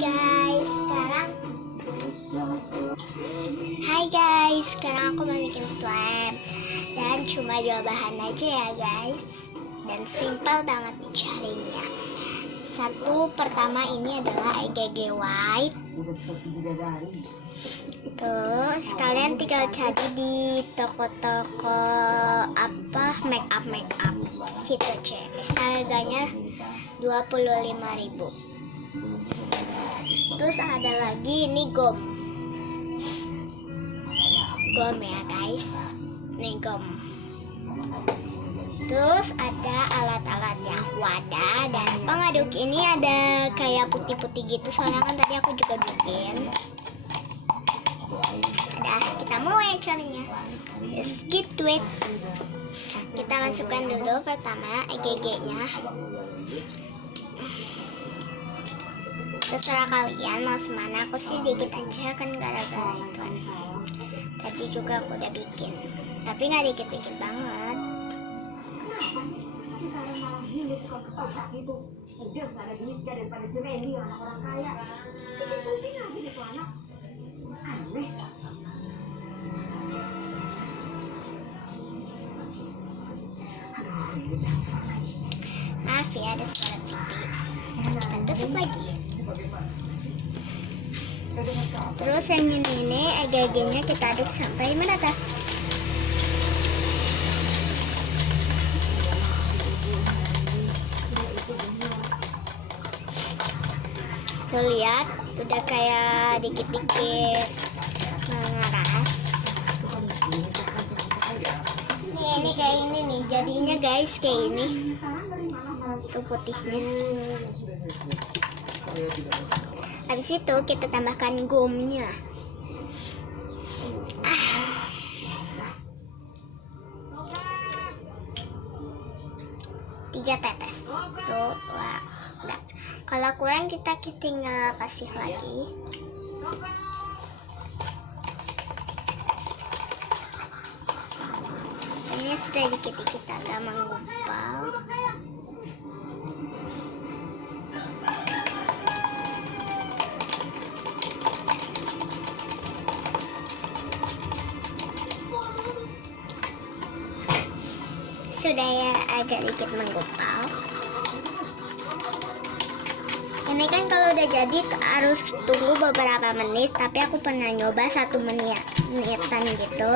Hai guys, sekarang aku mau bikin slime dan cuma 2 bahan aja ya guys, dan simple banget dicarinya. Pertama ini adalah EGG white. Terus kalian tinggal cari di toko-toko make up situ aja. Harganya 25.000. Terus ada lagi ini gom ya guys, ini gom. Terus ada alat-alatnya, wadah dan pengaduk. Ini ada kayak putih-putih gitu, soalnya kan tadi aku juga bikin. Kita mulai caranya. Let's get to it. Kita masukkan dulu pertama EGG-nya. Terserah kalian mau semana, aku sih dikit aja kan gara-gara iklan. Tadi juga aku udah bikin, tapi nggak dikit-dikit banget. Maaf ya, ada suara pipi. Kita tutup lagi. Terus yang ini EGG-nya kita aduk sampai merata. So lihat udah kayak dikit-dikit mengeras. Ini kayak ini nih jadinya guys, kayak ini. Tuh putihnya. Habis itu kita tambahkan gomnya. 3 tetes. Tuh, wah, udah. Kalau kurang kita tinggal kasih lagi. Ini sudah dikit-dikit agak menggumpal. Sudah ya, agak dikit menggumpal. Ini kan kalau udah jadi harus tunggu beberapa menit, tapi aku pernah nyoba 1 menitan gitu.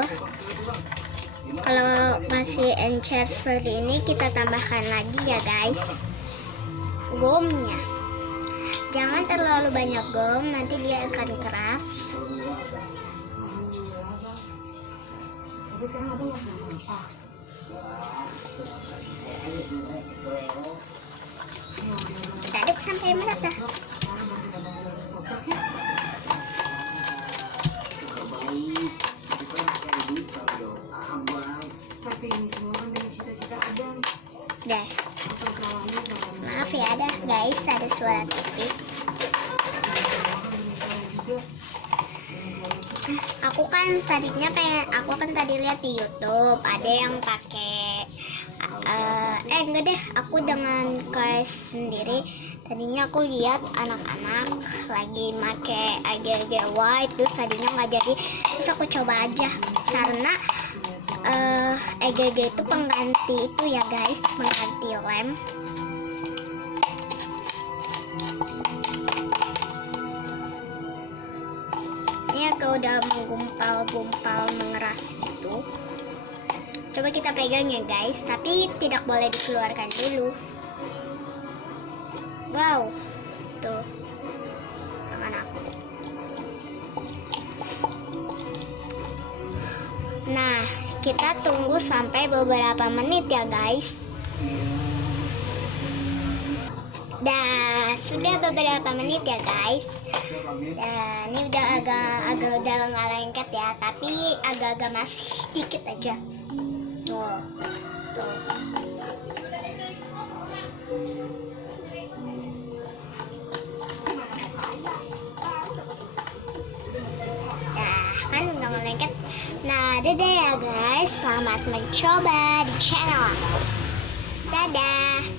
Kalau masih encer seperti ini, kita tambahkan lagi ya guys gomnya. Jangan terlalu banyak gom, nanti dia akan keras. Kita aduk sampai merata. Dah. Maaf ya, ada guys, ada suara titik. Aku kan tadi lihat di YouTube ada yang pakai enggak deh, aku dengan keras sendiri. Tadinya aku lihat anak-anak lagi pakai EGG white, terus tadinya nggak jadi, terus aku coba aja karena EGG itu pengganti itu ya guys, pengganti lem. Ini aku udah menggumpal mengeras gitu. Coba kita pegang ya guys, tapi tidak boleh dikeluarkan dulu. Wow, tuh tangan aku. Nah, kita tunggu sampai beberapa menit ya guys. Dah, sudah beberapa menit ya guys. Dan ini udah agak nggak lengket ya, tapi agak masih dikit aja. Tuh. Nah, kan udah ngelengket. Nah, dadah ya guys, selamat mencoba di channel. Dadah.